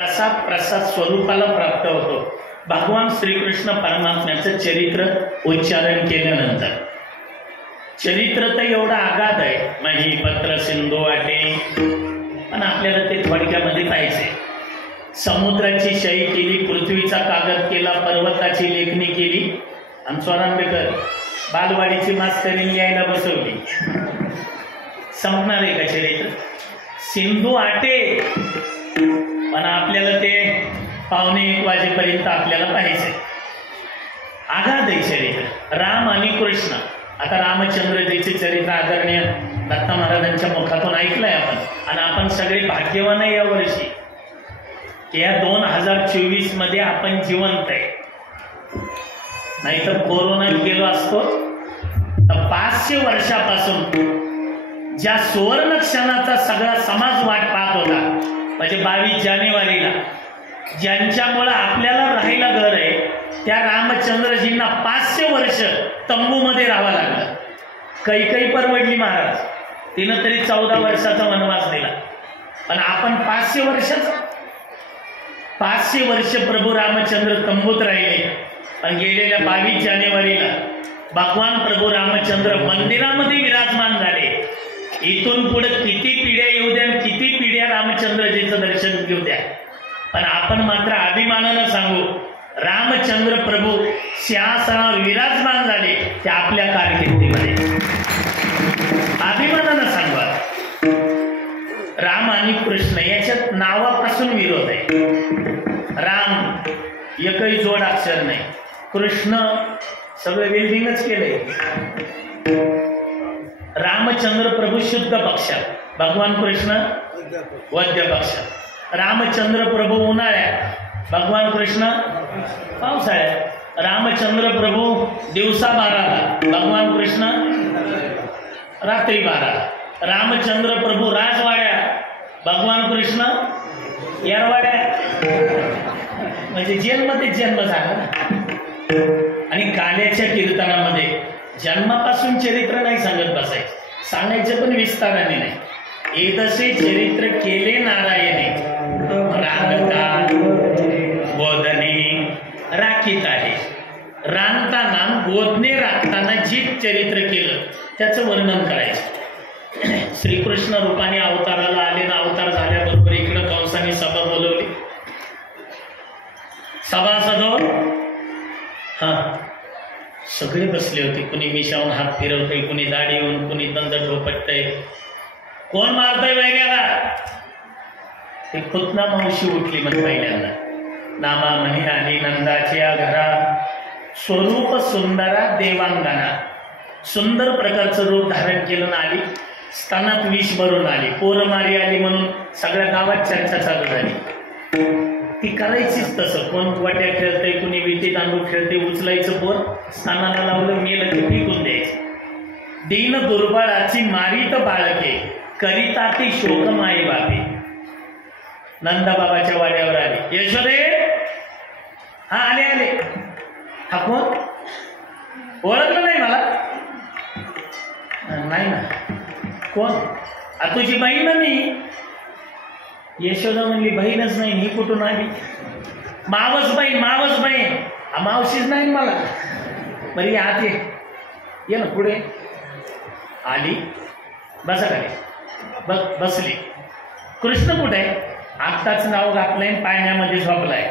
प्रसाद स्वरूपाला प्राप्त होतो। भगवान श्रीकृष्ण परमात्म्याचं चरित्र उच्चारण केल्यानंतर चरित्र तर एवढं आगाध आहे, मही पत्र सिंधू वाटे, पण आपल्याला ते थोडक्यामध्ये पाहिजे। समुद्राची शाई केली, पृथ्वीचा कागद केला, पर्वताची लेखणी केली, आणि स्वरांबेकर बालवाडीची मास्तरीने यायला बसवली। संपणार आहे का चरित्र? सिंधू आटे, पण आपल्याला ते 1:45 वाजेपर्यंत आपल्याला पाहिजे। आगाध आहे चरित्र राम आणि कृष्ण। आता रामचंद्रजीचे चरित्र आदरणीय दत्त महाराजांच्या मुखातून ऐकलंय आपण, आणि आपण सगळे भाग्यवान आहे या वर्षी, या 2024 मध्ये आपण जिवंत आहे। नाहीतर कोरोनात गेलो असतो तर 500 वर्षापासून ज्या सुवर्ण क्षणाचा सगळा समाज वाट पाहत होता, म्हणजे 22 जानेवारीला ज्यांच्यामुळे आपल्याला राहायला घर आहे, त्या रामचंद्रजींना 500 वर्ष तंबूमध्ये राहावं लागलं। कैकई परवडली महाराज, तिनं तरी 14 वर्षाचा वनवास दिला, पण आपण 500 वर्ष प्रभू रामचंद्र तंबूत राहिले। पण गेलेल्या 22 जानेवारीला भगवान प्रभू रामचंद्र मंदिरामध्ये विराजमान झाले। इथून पुढे किती पिढ्या येऊ द्या, किती पिढ्या रामचंद्रजीचं दर्शन घेऊ द्या, पण आपण मात्र अभिमानानं सांगू, रामचंद्र प्रभू सिंहासनावर विराजमान झाले ते आपल्या कारकिर्दीमध्ये। अभिमानानं सांगा। राम आणि कृष्ण याच्यात नावापासून विरोध आहे। राम एकही जोड अक्षर नाही, कृष्ण सगळं वेल्डिंगच केलंय। रामचंद्र प्रभू शुद्ध पक्षात, भगवान कृष्ण वद्य पक्षात। रामचंद्र प्रभू उन्हाळ्यात, भगवान कृष्ण पावसाळ्यात। रामचंद्र प्रभू दिवसा 12ला, भगवान कृष्ण रात्री 12ला। रामचंद्र प्रभू राजवाड्यात, भगवान कृष्ण येरवाड्यात। म्हणजे जेलमध्ये जन्म झाला ना। आणि काल्याच्या कीर्तनामध्ये जन्मापासून चरित्र नाही सांगत बसायचं, सांगायचं पण विस्ताराने नाही। एदसे चरित्र केले नारायणे, रांगता गोदने राखीत आहे। रांगताना गोदने राखताना जे चरित्र केलं त्याचं वर्णन करायचं। श्रीकृष्ण रूपाने अवताराला आले ना, अवतार झाल्याबरोबर इकडं कंसाने सभा बोलवली। सभासद सगळे बसले होते, कुणी मिशावून हात फिरवतय, कुणी दाढीवून, कुणी दंड ढोपटतय, कोण मारतय वैऱ्याला। ते खुतना मावशी उठली म्हणजे पहिल्यांदा, नामा म्हणे आली नंदाच्या घरा, स्वरूप सुंदरा देवांगना। सुंदर प्रकारचं रूप धारण केलं आली, स्तनात विष भरून आली, पोरमारी आली म्हणून सगळ्या गावात चर्चा चालू झाली। ती करायचीच तसं, कोण वाट्या खेळतय, कुणी विटी दांडू खेळते, उचलायचं पोर स्थानाला लावलं मेलं की फेकून द्यायचं। दीन दुर्बळाची मारीत बाळके, करिता ती शोक माई बापे। नंदाबाबाच्या वाड्यावर आले, यशोदे हा आले आले। हा कोण? ओळखलं नाही मला? नाही ना, कोण? तुझी बहीण ना मी। यशोदा म्हणली बहीणच नाही, ही कुठून आली? मावस बहीण, मावस बहीण। मावशीच नाही मला। बरी आत ये ना, पुढे आली, बसा खाली, बसली। कृष्ण कुठे? आत्ताच नाव घातलंय, पाळण्यामध्ये झोपलाय।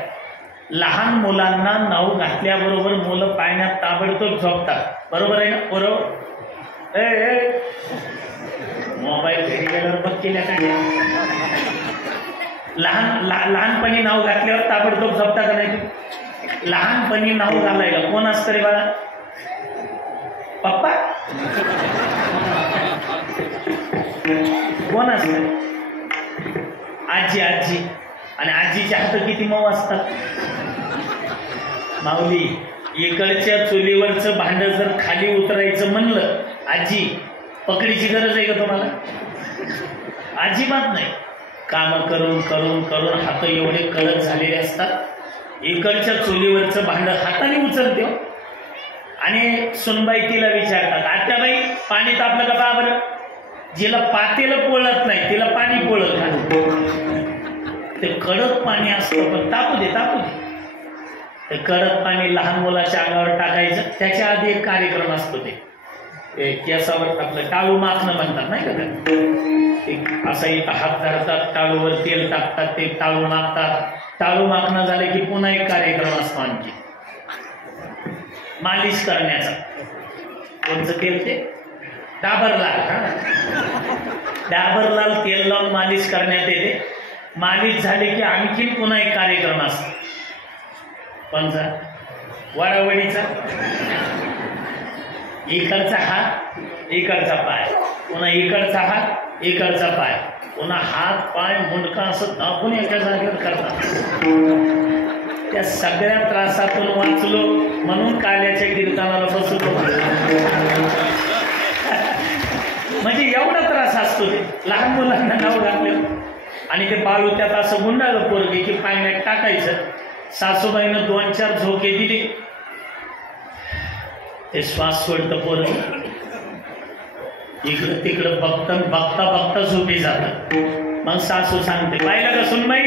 लहान मुलांना नाव घातल्याबरोबर मुलं पाळण्यात ताबडतोब झोपतात, बरोबर आहे ना? बरोबर। मोबाईल घरी गेल्यावर बघ केल्या काय? लहानपणी नाव घातल्यावर ताबडतोब झोपता का नाही? लहानपणी नाव घालायला कोण असतं रे बाळा? पप्पा? कोण असतं? आजी। आणि आजीच्या हात किती मऊ असतात। माऊली, इकडच्या चुलीवरचं भांड जर खाली उतरायचं म्हणलं, आजी पकडीची गरज आहे का तुम्हाला? अजिबात नाही। काम करून करून करून हात एवढे कडक झालेले असतात, इकडच्या चुलीवरचं भांड हाताने उचलते। आणि सुनबाई तिला विचारतात, आत्याबाई पाणी तापलं का बा बरं? जिला पातेलं पोळत नाही तिला पाणी पोळत नाही। ते कडक पाणी असतं, पण तापू दे ते कडक पाणी लहान मुलाच्या अंगावर टाकायचं. त्याच्या आधी एक कार्यक्रम असतो, ते केसावर आपलं टाळू माखणं म्हणतात नाही का, असं इथं हात धरतात, टाळूवर तेल टाकतात, ते टाळू माखतात. टाळू माखणं झालं की पुन्हा एक कार्यक्रम असतो आणखी मालिश करण्याचा. कोणचं तेल ते डाबरलाल, डाबरलाल तेल लावून मालिश करण्यात येते. मालिश झाली की आणखीन पुन्हा एक कार्यक्रम असतो. कोणचा? वडावडीचा. इकडचा हात इकडचा पाय, पुन्हा इकडचा हात इकडचा पाय, पुन्हा हात पाय मुंडका असं दाबून एका जागेवर करतात. त्या सगळ्या त्रासातून वाचलो म्हणून काल्याच्या कीर्तनाला बसलो. म्हणजे एवढा त्रास असतो ते. लहान मुलांना नाव घातलं आणि ते बाळू त्यात असं गुंडाळलं पोरगे की पाण्यात टाकायचं. सासूबाईनं 2-4 झोके दिले, ते श्वास सोडतं पोरगे, इकडं तिकडं बघता बघता झोपी जातं. मग सासू सांगते, पाहिलं का सुनबाई,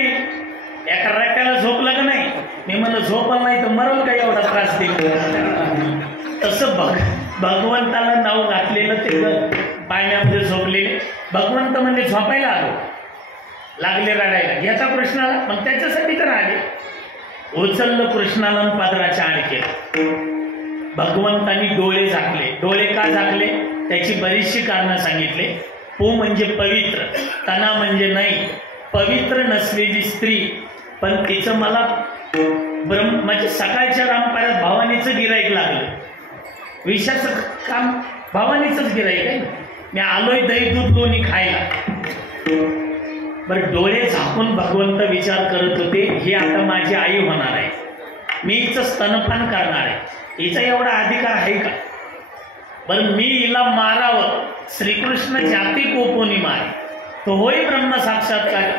एका रट्याला झोपलं का नाही? मी म्हणलं झोपलं नाही तर मरल का एवढा त्रास दिला. तसं भगवंताला नाव घातलेलं ते पाण्यामध्ये झोपलेले. भगवंत म्हणजे झोपायला आलो, लागले रडायला, घेता कृष्णाला, मग त्याच्यासाठी तर आले. उचललं कृष्णाला पादराच्या आड केलं. भगवंतांनी डोळे झाकले. डोळे का झाकले त्याची बरीचशी कारणं सांगितले. पू म्हणजे पवित्र, तना म्हणजे नाही. पवित्र नसलेली स्त्री, पण तिचं मला म्हणजे सकाळच्या रामपाऱ्यात भवानीचं गिराईक लागलं. विषाचं काम भवानीचंच गिराईक आहे. मी आलोय दही दूध लोणी खायला. बरं, डोळे झाकून भगवंत विचार करत होते, ही आता माझी आई होणार आहे, मी हिचं स्तनपान करणार आहे, हिचा एवढा अधिकार आहे का? बरं, मी हिला मारावं, श्रीकृष्ण जाती कोपोनी मार, तो होई ब्रह्म साक्षात्कार.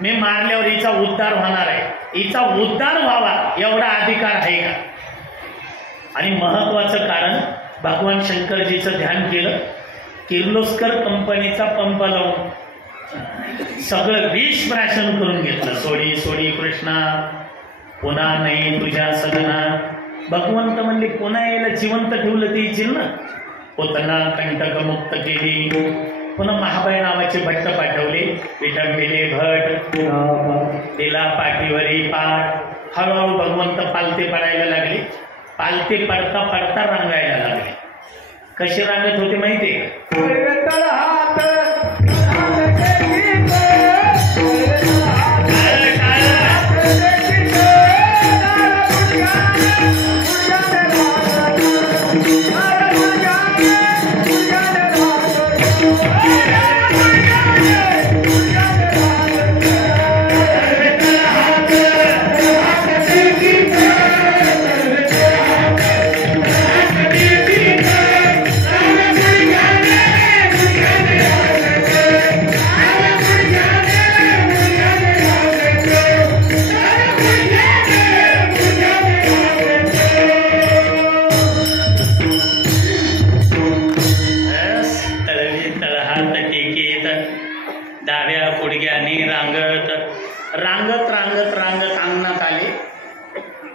मी मारल्यावर हिचा उद्धार होणार आहे, हिचा उद्धार व्हावा एवढा अधिकार आहे का? आणि महत्वाचं कारण, भगवान शंकरजीचं ध्यान केलं. किर्लोस्कर कंपनीचा पंप लावून सगळं विष प्राशन करून घेतलं. सोडी सोडी कृष्णा, पुन्हा नाही तुझ्या सदना. भगवंत म्हणले पुन्हा यायला जिवंत ठेवलं ते इच्छिल ना. पोतना कंटक मुक्त केली. पुन्हा महाबाई नावाचे भट्ट पाठवले. विठंबिले भट दिला पाठीवरी पाठ. हळूहळू भगवंत पालते पडायला लागले. पालते पडता पडता रांगायला लागले. कसे रांगत होते माहितीये का?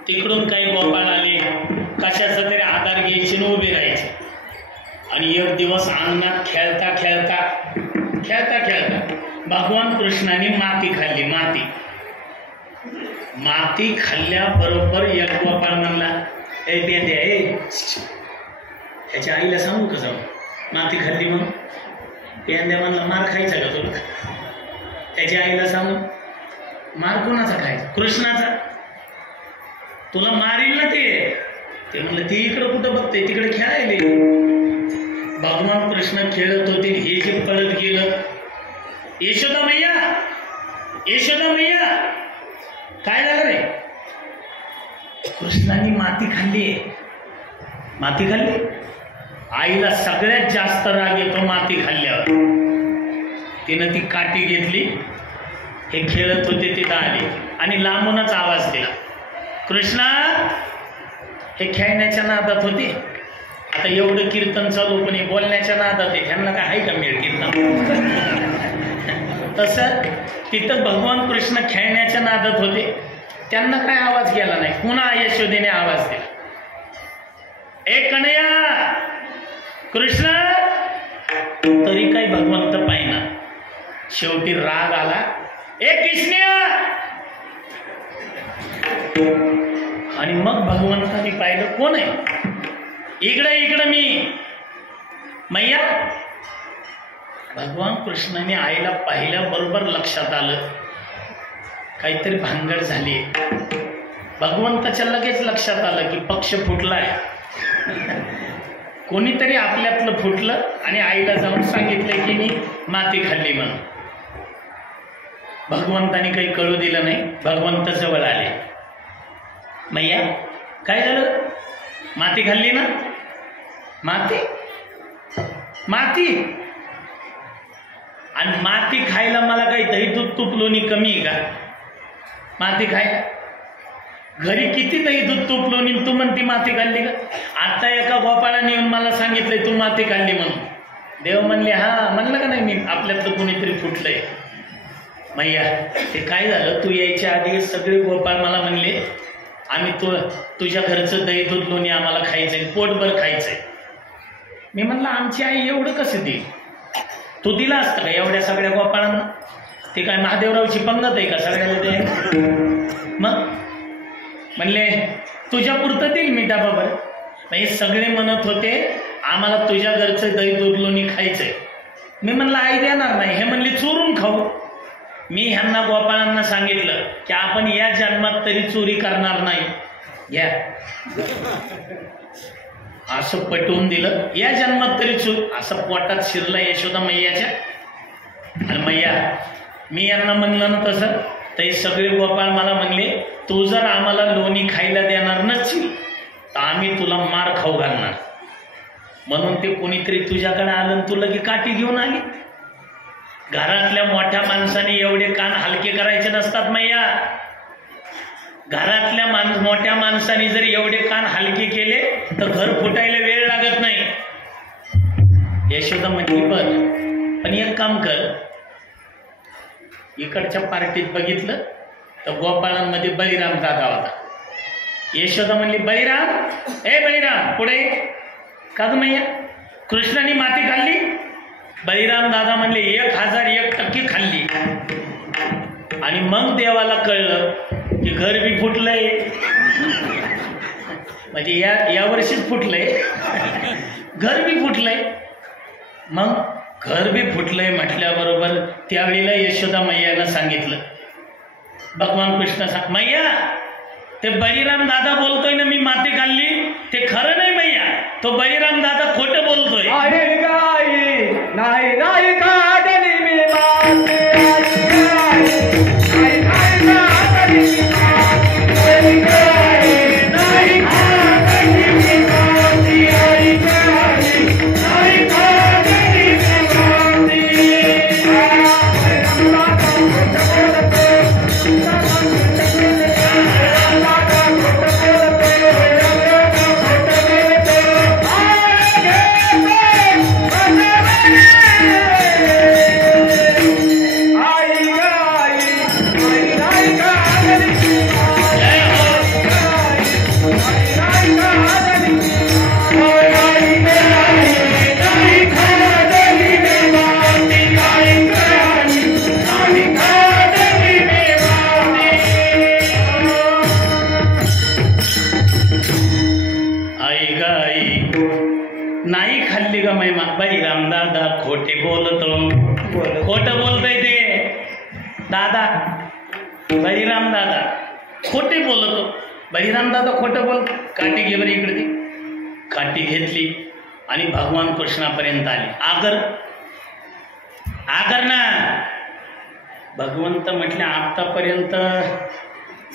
तिकडून काही गोपाळ आले, कशाचा तरी आधार घ्यायचे आणि उभे राहायचे. आणि एक दिवस अंगणात खेळता खेळता भगवान कृष्णाने माती खाल्ली. माती खाल्ल्याबरोबर एक गोपाळ म्हणला, ए पेंद्या, ह्याच्या आईला सांगू का जाऊ माती खाल्ली म्हणून? पेंद्या म्हणला, मार खायचा का तुला? त्याच्या आईला सांगू. मार कोणाचा खायचा? कृष्णाचा. तुला मारील ना ते म्हणलं, ते इकडं कुठं बघते, तिकडे खेळायले. भगवान कृष्ण खेळत होते, हे जे पळत गेलं, यशोदा मैया काय झालं रे? कृष्णाने माती खाल्ली. आईला सगळ्यात जास्त राग येतो माती खाल्ल्यावर. तिनं ती काठी घेतली, हे खेळत होते तिथं आले आणि लांबूनच आवाज दिला, कृष्णा. हे खेळण्याच्या नादात होते. आता एवढं कीर्तन चालू पण बोलण्याच्या नादात आहे. त्यांना काय आहे का मेळ कीर्तन? तसं तिथं भगवान कृष्ण खेळण्याच्या नादात होते, त्यांना काय आवाज गेला नाही. पुन्हा यशोदेने आवाज दिला, ए कन्हैया कृष्ण. तरी काही भगवंत पाहिना. शेवटी राग आला, ए कृष्ण. आणि मग भगवंताने पाहिलं कोण आहे, इकडं मी मैया. भगवान कृष्णाने आईला पाहिल्याबरोबर लक्षात आलं काहीतरी भानगड झाली. भगवंताच्या लगेच लक्षात आलं की पक्ष फुटलाय. कोणीतरी आपल्यातलं फुटलं आणि आईला जाऊन सांगितलं की मी माती खाल्ली म्हणून. भगवंताने काही कळू दिलं नाही. भगवंत जवळ आले, मैया काय झालं, माती खाल्ली ना. माती आणि माती खायला मला काही दही दूध तूप लोणी कमी आहे का. माती खाय घरी किती दही दूध तूप लोणी, तू म्हणती माती खाल्ली का. आता एका गोपाळाने येऊन मला सांगितलंय तू माती खाल्ली म्हणून. देव म्हणले हा म्हणलं का नाही मी, आपल्यातलं कोणीतरी फुटलंय. मैया ते काय झालं, तू यायच्या आधी सगळे गोपाळ मला म्हणले आम्ही तुझ्या घरचं दही दूध लोणी आम्हाला खायचंय, पोटभर खायचंय. मी म्हणलं आमची आई एवढं कसं देईल, तू दिला असतं का एवढ्या सगळ्या गोपाळांना. ते काय महादेवरावची पंगत आहे का सगळ्याला ते. मग म्हणले तुझ्या पुरतं देईल मी डबाभर. हे सगळे म्हणत होते आम्हाला तुझ्या घरचं दही दूध लोणी खायचंय. मी म्हणलं आई देणार नाही. हे म्हणले चोरून खाऊ. मी ह्यांना गोपाळांना सांगितलं की आपण या जन्मात तरी चोरी करणार नाही. या असं पटवून दिलं, या जन्मात तरी चोर. असं पोटात शिरलं यशोदा मैयाच्या. आणि मैया मी यांना म्हणलं ना तसं, ते सगळे गोपाळ मला म्हणले तू जर आम्हाला लोणी खायला देणार नसशील तर आम्ही तुला मार खाऊ घालणार. म्हणून ते कोणीतरी तुझ्याकडे आलं, तू लगे काठी घेऊन आली. घरातल्या मोठ्या माणसाने एवढे कान हलके करायचे नसतात मैया. घरातल्या मोठ्या माणसाने जर एवढे कान हलके केले तर घर फुटायला वेळ लागत नाही. यशोदा म्हटली पण एक काम कर, इकडच्या पार्टीत बघितलं तर गोपाळांमध्ये बळीराम दादा होता. यशोदा म्हणली बळीराम, ए बळीराम पुढे. का ग मैया, कृष्णाने माती खाल्ली. बळीराम दादा म्हणले 1001% खाल्ली. आणि मग देवाला कळलं की घर बी फुटलंय. म्हणजे या वर्षीच फुटलंय, घर बी फुटलंय. मग घर बी फुटलंय म्हटल्याबरोबर त्यावेळेला यशोदा मैयाला सांगितलं. भगवान कृष्ण सांग मैया ते बळीराम दादा बोलतोय ना मी माती खाल्ली, ते खरं नाही मैया. तो बळीराम दादा खोटं बोलतोय. नाही नाही काढली मी माती, नाही खाल्ली ग महिमा. बळीराम दादा खोटे बोलतो. खोटं बोलतोय ते दादा. बळीराम दादा खोटे बोलतो. बळीराम दादा खोटं बोल. काठी घे बरं इकडे. ती काठी घेतली आणि भगवान कृष्णापर्यंत आली. आगर ना. भगवंत म्हटले आतापर्यंत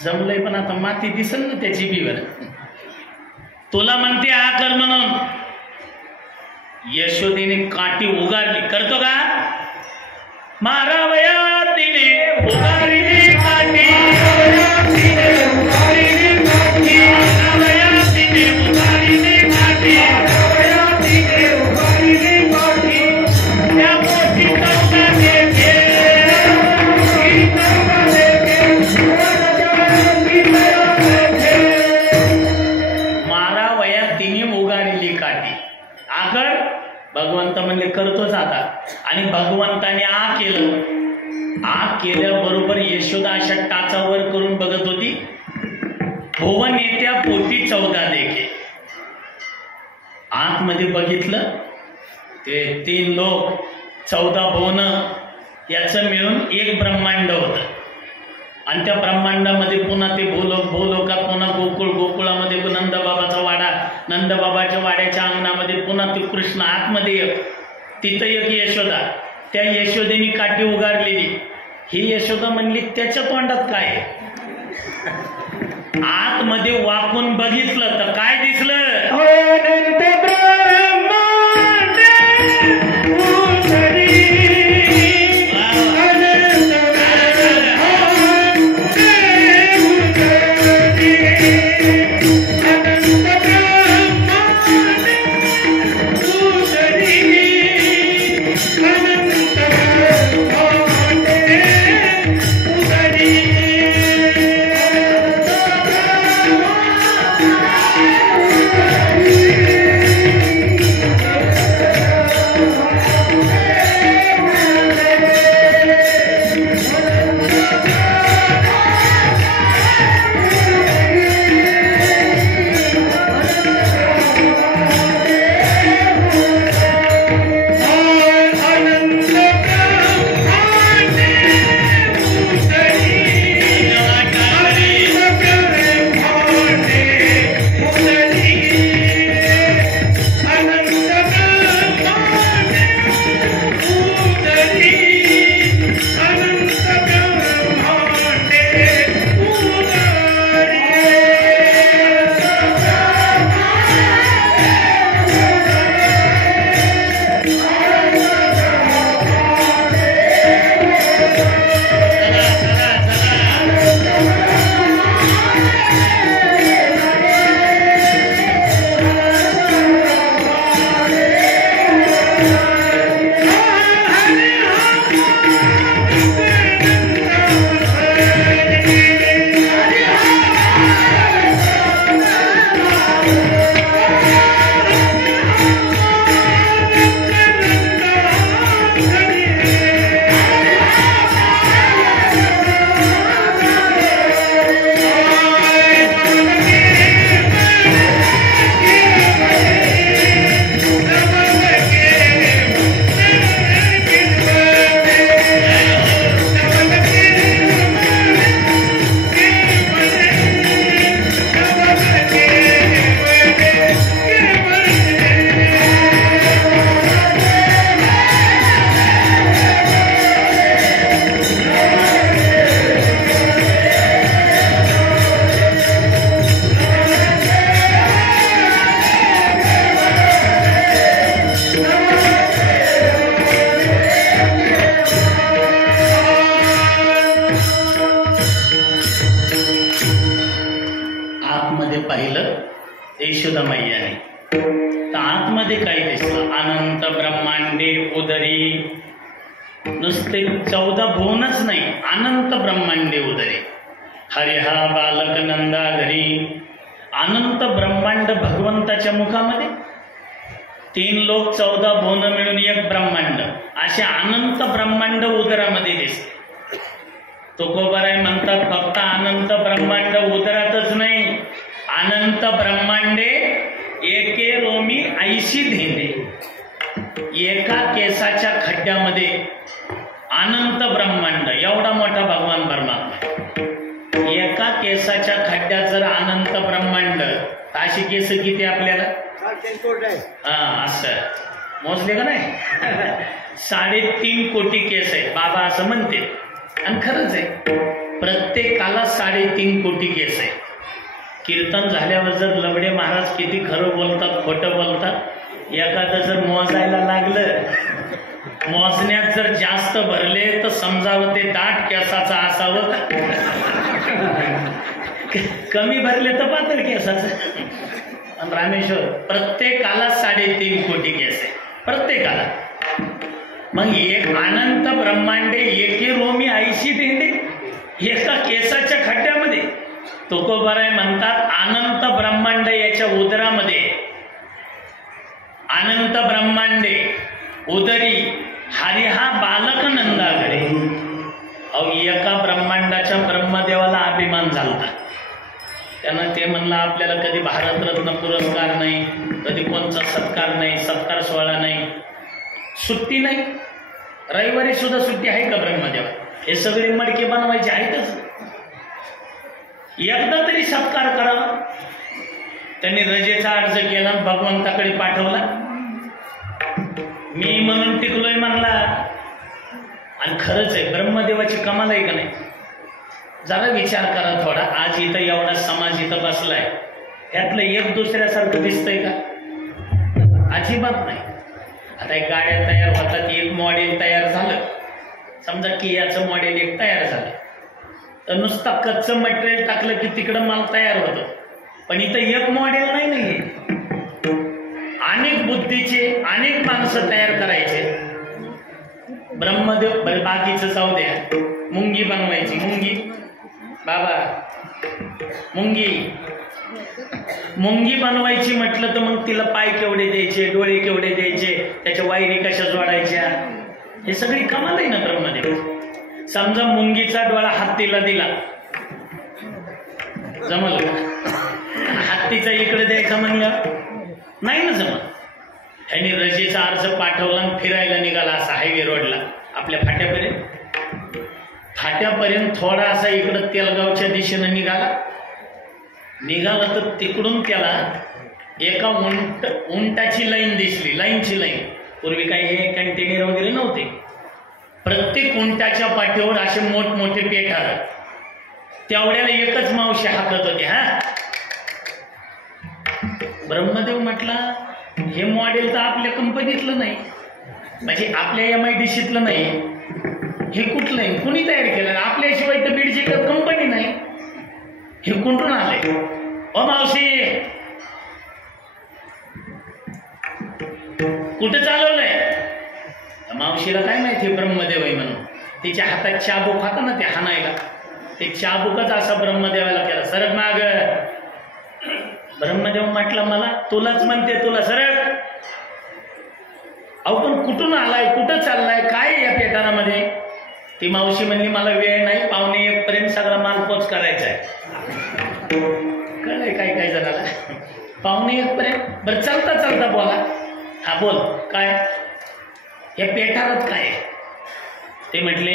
जमलंय पण आता माती दिसल ना त्याची बीवर. तुला म्हणते आकर म्हणून. यशोदेने काठी उगारली. करतो का मारावया तिने उगारली काठी. त्या मोठी करतोच आता. आणि भगवंताने आ केल्याबरोबर यशोदा अशा टाचावर करून बघत होती. भुवन येत्या पोटी 14 देखे. आतमध्ये बघितलं ते 3 लोक 14 भुवन याचं मिळून एक ब्रह्मांड होतं. आणि त्या ब्रह्मांडामध्ये पुन्हा ते भूलोकात पुन्हा गोकुळामध्ये नंदबाबाचा वाडा, नंदबाबाच्या वाड्याच्या अंगणामध्ये पुन्हा ते कृष्ण आतमध्ये एक, तिथं एक यशोदा. त्या यशोदेनी काठी उगारलेली. ही यशोदा म्हणली त्याच्या तोंडात काय? आतमध्ये वाकून बघितलं तर काय दिसलं? यशोदा मैयाने. तर आतमध्ये काय दिसलं? अनंत ब्रह्मांडे उदरी. नुसते 14 भुवनच नाही, अनंत ब्रह्मांडे उदरी. हरिहा बालक नंदाधरी. अनंत ब्रह्मांड भगवंताच्या मुखामध्ये. 3 लोक 14 भुवन मिळून एक ब्रह्मांड. असे अनंत ब्रह्मांड उदरामध्ये दिसते. तुकोबाराय म्हणतात फक्त अनंत ब्रह्मांड उदरातच नाही, अनंत ब्रह्मांडे एके रोमी 80 धेंदे. एका केसाच्या खड्ड्यामध्ये अनंत ब्रह्मांड. एवढा मोठा भगवान परमात्मा. एका केसाच्या खड्ड्यात जर अनंत ब्रह्मांड, अशी केस किती आपल्याला? हा, असं मोजले का नाही? 3.5 कोटी केस आहेत बाबा असं म्हणते. आणि खरंच आहे, प्रत्येकाला 3.5 कोटी केस आहे. कीर्तन झाल्यावर जर लवडे महाराज किती खरं बोलतात खोटं बोलतात, एखादं जर मोजायला लागलं, मोजण्यात जर जास्त भरले तर समजावं ते दाट केसाचं असावं, कमी भरले तर पातळ केसाचं. आणि रामेश्वर प्रत्येकाला 3.5 कोटी केस आहे प्रत्येकाला. मग एक अनंत ब्रह्मांडे एके रोमी 80 धेंडे एका केसाच्या खड्ड्यामध्ये. तुकोबाराय म्हणतात अनंत ब्रह्मांड याच्या उदरामध्ये. अनंत ब्रह्मांडे उदरी हरी हा बालक नंदा घरी. अहो एका ब्रह्मांडाच्या ब्रह्मदेवाला अभिमान झाला. त्यानं ते म्हणलं आपल्याला कधी भारतरत्न पुरस्कार नाही, कधी कोणचा सत्कार नाही, सत्कार सोहळा नाही, सुट्टी नाही. रविवारी सुद्धा सुट्टी आहे का ब्रह्मदेवा? हे सगळे मडके बनवायचे आहेतच. एकदा तरी सत्कार करावा. त्यांनी रजेचा अर्ज केला, भगवंताकडे पाठवला. मी म्हणून टिकलोय म्हणला. आणि खरंच आहे, ब्रह्मदेवाची कमाल आहे का नाही? जरा विचार करा थोडा. आज इथं एवढा समाज इथं बसलाय, त्यातलं एक दुसऱ्यासारखं दिसतंय का? अजिबात नाही. आता एक गाड्या तयार होतात, एक मॉडेल तयार झालं, समजा की याचं मॉडेल एक तयार झालं, तर नुसतं कच्चं मटेरियल टाकलं की तिकडं माल तयार होतो. पण इथं एक मॉडेल नाही. अनेक बुद्धीचे अनेक माणसं तयार करायचे. ब्रह्मदेव बाकीचं जाऊ द्या, मुंगी बनवायची. मुंगी बाबा, मुंगी बनवायची म्हटलं तर मग तिला पाय केवढे द्यायचे, डोळे केवढे द्यायचे, त्याच्या वायरी कशा जोडायच्या, हे सगळी कमाल आहे ना ब्रह्मदेव. समजा मुंगीचा डोळा हत्तीला दिला, जमल का? हत्तीचा इकडे द्यायचा म्हणलं नाही ना जमत. ह्यांनी रजेचा अर्ज पाठवला आणि फिरायला निघाला असा हायवे रोडला आपल्या फाट्यापर्यंत थोडासा इकडं तेलगावच्या दिशेनं निघाला तर तिकडून त्याला एका उंटाची लाईन दिसली. लाईनची लाईन. पूर्वी काही हे कंटेनर वगैरे नव्हते. प्रत्येक उंटाच्या पाठीवर असे मोठमोठे पेठार. तेवढ्याला एकच मावशी हाकत होते. हा ब्रह्मदेव म्हटला हे मॉडेल तर आपल्या कंपनीतलं नाही, म्हणजे आपल्या MIDCतलं नाही. हे कुठलं आहे, कुणी तयार केलं? आपल्याशिवाय तर बीडची कंपनी नाही. हे कुठून आले? ओ मावशी, कुठे चालवलंय? मावशीला काय माहिती ब्रह्मदेव आहे म्हणून. तिच्या हातात चाबूक होता ना ते हाणायला, ते चाबूकच असा ब्रह्मदेवाला केला. सरक माग. ब्रह्मदेव म्हटलं मला तुलाच म्हणते, तुला सरक. अहो पण कुठून आलाय, कुठं चाललाय, काय या पेटारामध्ये? ती मावशी म्हणली मला वेळ नाही, 12:45 पर्यंत सगळा माल पोच करायचा आहे. कळलंय काय जणाला? 12:45 पर्यंत. बरं चालता बोला. हा बोल, काय या पेठारात काय? ते म्हटले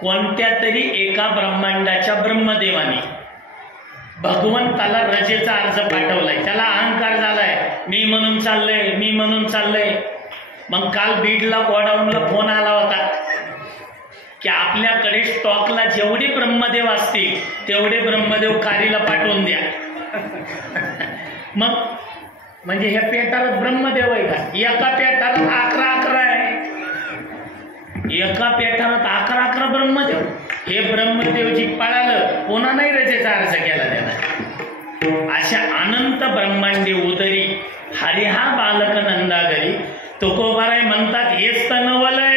कोणत्या तरी एका ब्रह्मांडाच्या ब्रह्मदेवाने भगवंताला रजेचा अर्ज पाठवलाय. त्याला अहंकार झालाय, मी म्हणून चाललंय. मग काल बीडला गोडाऊनला फोन आला होता की आपल्याकडे स्टॉकला जेवढे ब्रह्मदेव असतील तेवढे ब्रह्मदेव कारीला पाठवून द्या. मग म्हणजे ह्या पेटारात ब्रह्मदेव आहे का? एका पेटारात 11 आहे. एका पेटारात 11 ब्रह्मदेव. हे ब्रह्मदेवजी पळालं, पुन्हा नाही रजेचा अर्ज केला त्याला. अशा अनंत ब्रह्मांडे उदरी हरी हा बालक नंदा घरी. तुकोबाराय म्हणतात हेच तर नवलय.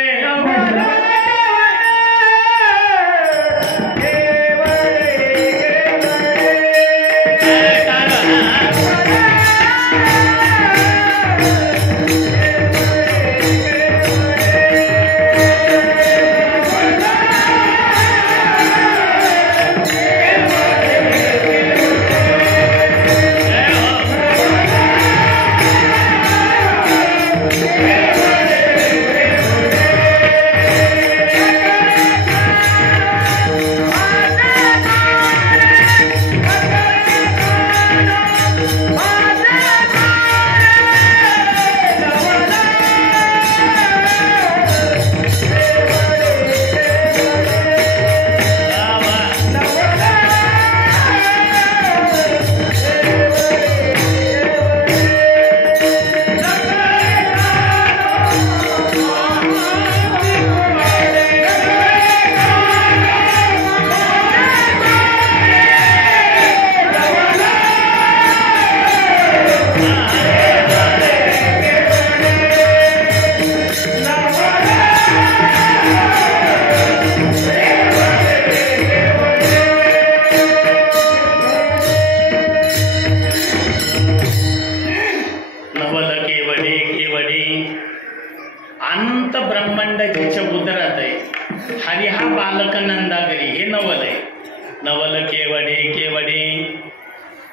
केवडे केवडे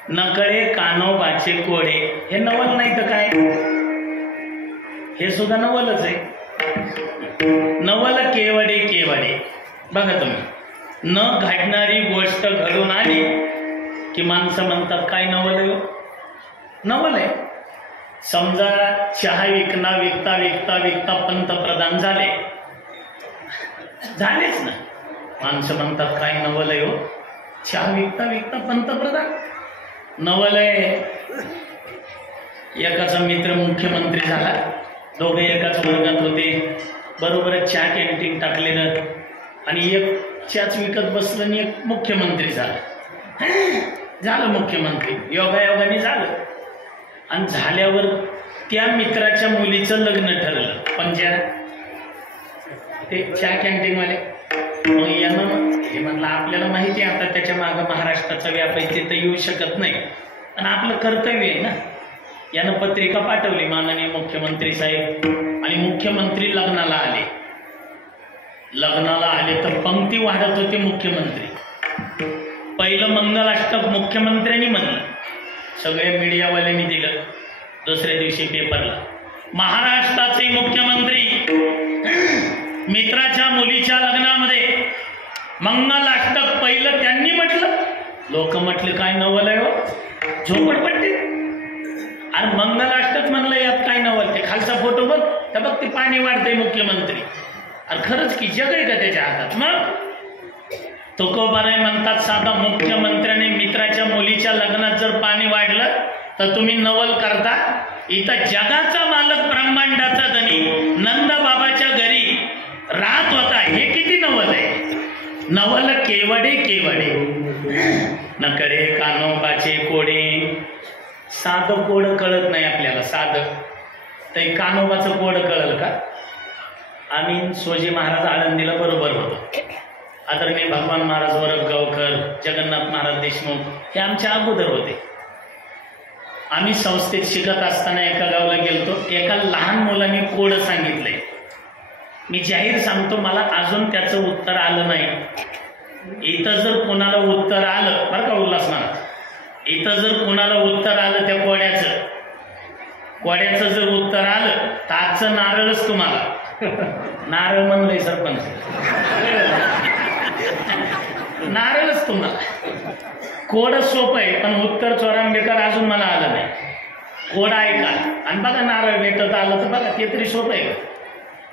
नकळे कानोबाचे कोडे. हे नवल नाही तर काय, हे सुद्धा नवलच आहे. नवल केवडे केवडे. बघा तुम्ही, न घडणारी गोष्ट घडून आली की माणसं म्हणतात काय नवल आहे. नवल आहे. समजा चहा विकता विकता विकता पंतप्रधान झालेच ना. माणसं म्हणतात काय नवल आहे हो, चहा विकता विकता पंतप्रधान. नवल आहे. एकाचा मित्र मुख्यमंत्री झाला, दोघे एकाच वर्गात होते, बरोबरच चहा कॅन्टीन टाकलेलं, आणि एक चहाच विकत बसलं आणि एक मुख्यमंत्री झालं मुख्यमंत्री. योगायोगाने झालं. आणि झाल्यावर त्या मित्राच्या मुलीचं लग्न ठरलं. पण ते चहा कॅन्टीनवाले मग यानं हे म्हणलं आपल्याला माहिती आहे आता त्याच्या मागं महाराष्ट्राचा व्याप आहे, ते तर येऊ शकत नाही, पण आपलं कर्तव्य आहे ना. यानं पत्रिका पाठवली माननीय मुख्यमंत्री साहेब, आणि मुख्यमंत्री लग्नाला आले तर पंक्ती वाढत होते मुख्यमंत्री. पहिलं मंगलाष्टक मुख्यमंत्र्यांनी म्हणलं, सगळ्या मीडियावाल्यांनी दिलं. दुसऱ्या दिवशी पेपरला महाराष्ट्राचे मुख्यमंत्री मित्राच्या मुलीच्या लग्नामध्ये मंगलाष्टक पहिलं त्यांनी म्हटलं. लोक म्हटले काय नवल आहे हो, झोपडपट्टी. आणि मंगलाष्टक म्हणलं यात काय नवल. ते खालचा फोटो बघ, त्या बघ ते पाणी वाढतंय मुख्यमंत्री. अरे खरंच की जग आहे का त्याच्या हातात. मग तुकोबाराय म्हणतात साधा मुख्यमंत्र्याने मित्राच्या मुलीच्या लग्नात जर पाणी वाढलं तर तुम्ही नवल करता. इथं जगाचा मालक ब्रह्मांडाचा धनी नंदबाबाच्या घरी राहत होता, हे किती नवल आहे. नवल केवडे केवडे नकडे कानोबाचे कोडे. साधं कोड कळत नाही आपल्याला, साधं तर कानोबाचं कोड कळल का. आम्ही सोजी महाराज आळंदीला बरोबर होतो. आदरणीय भगवान महाराज वरपगावकर, जगन्नाथ महाराज देशमुख हे आमच्या अगोदर होते. आम्ही संस्थेत शिकत असताना एका गावाला गेलतो. एका लहान मुलाने कोड सांगितलंय. मी जाहीर सांगतो, मला अजून त्याचं उत्तर आलं नाही. इथं जर कोणाला उत्तर आलं, बरं का उल्हास महाराज, इथं जर कोणाला उत्तर आलं त्या कोड्याचं जर उत्तर आलं तर आजचं नारळच तुम्हाला. नारळ म्हणलंय सरपंच, नारळच तुम्हाला. कोड सोपं आहे, पण उत्तर चोरांबेकर अजून मला आलं नाही. कोड ऐका आणि बघा नारळ भेटत आलं तर बघा, ते तरी सोपं आहे.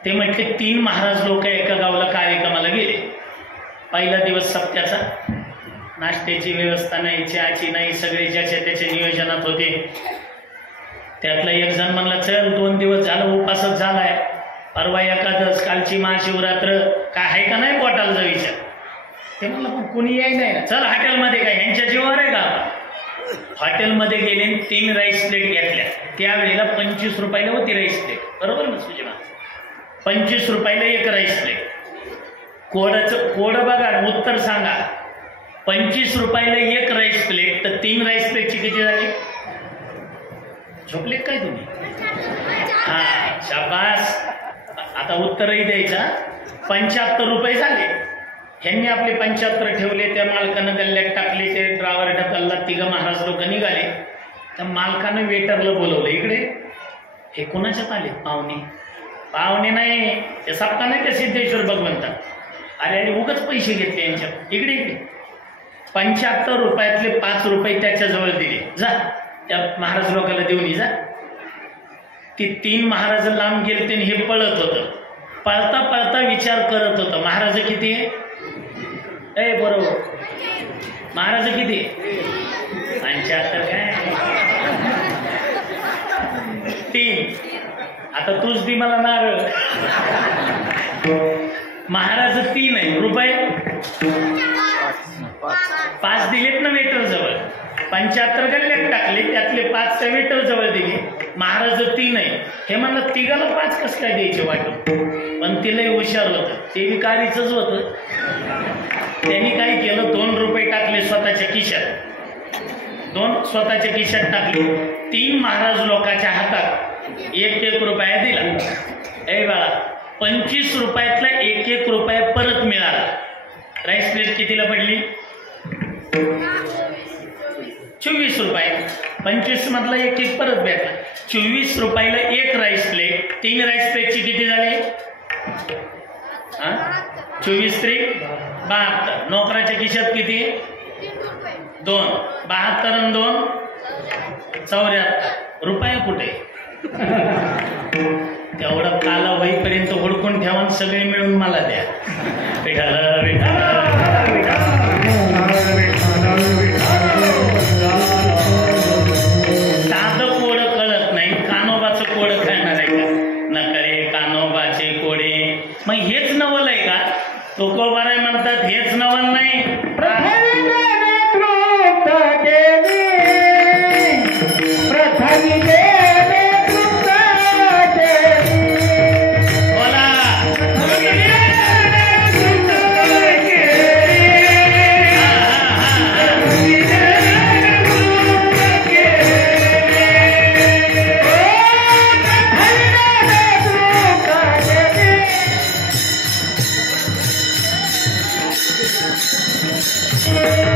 ते म्हटले 3 महाराज लोक एका गावाला कार्यक्रमाला गेले. पहिला दिवस सप्त्याचा, नाश्त्याची व्यवस्था नाही, चहाची नाही, सगळे ज्याच्या त्याच्या नियोजनात होते. त्यातला एक जण म्हणला चल 2 दिवस झालं उपासच झालाय, परवा एकादश, कालची महाशिवरात्र, काय आहे का नाही पोटाला जा विचार. ते म्हणलं पण कुणी याय नाही ना, चल हॉटेलमध्ये, काय यांच्या जीवावर आहे का. हॉटेलमध्ये गेले, 3 राईस प्लेट घेतल्या. त्यावेळेला 25 रुपयाला होती राईस प्लेट, बरोबर ना सुजिमा, 25 रुपयाला 1 राईस प्लेट. कोड बघा, उत्तर सांगा. 25 रुपयाला 1 राईस प्लेट, तर 3 राईस प्लेटची किती झाली. झोपले काय तुम्ही. हा शाबास. आता उत्तरही द्यायचा. 75 रुपये झाले. ह्यांनी आपले 75 ठेवले, त्या मालकानं गल्ल्यात टाकले, ते ड्रायव्हर ढकलला. 3 महाराज लोक निघाले. त्या मालकानं वेटरला बोलवलं, इकडे. हे कुणाच्यात आले पाहुणे नाही, ते सप्ताह नाही, ते सिद्धेश्वर भगवंतात. अरे उगाच पैसे घेतले यांच्यात. इकडे 75 रुपयातले 5 रुपये त्याच्याजवळ दिले. जा त्या महाराज लोकांना देऊन जा. ती 3 महाराज लांब गेलते, हे पळत होतं. पळता पळता विचार करत होतं, महाराज किती आहे. बरोबर, महाराज किती. 75 काय 3. आता तूच दी मला नारळ. महाराज 3 आहे रुपये 5 दिलेत ना वेटर जवळ. 75 गल्ल्यात टाकले, त्यातले 5 त्या वेटर जवळ दिले. महाराज 3 आहे. हे म्हणलं 3ला 5 कसं काय द्यायचे वाटून. पण तिला हुशार होतं, ते विकारीच होतं. त्यांनी काय केलं, 2 रुपये टाकले स्वतःच्या खिशात. 2 स्वतःच्या खिशात टाकले. 3 महाराज लोकांच्या हातात 1 रुपया दिला. बाळा 25 रुपयातला 1 रुपया परत मिळाला. राईस प्लेट कितीला पडली. 24 रुपये. 25 मधला एक एक परत भेटला. 24 रुपयाला एक राईस प्लेट. 3 राईस प्लेटची किती झाली? 24 त्रिक 72. नोकराच्या खिशात किती? 2. 72 आणि 2 74 रुपये कुठे? तेवढं काला होईपर्यंत हुडकून ठेवा, सगळे मिळून मला द्या. साधं कोड कळत नाही, कानोबाचं कोड खेळणार आहे का? नकरे कानोबाचे कोडे. मग हेच नवल आहे का? तुकोबाराय म्हणतात हेच नवल नाही. Yeah.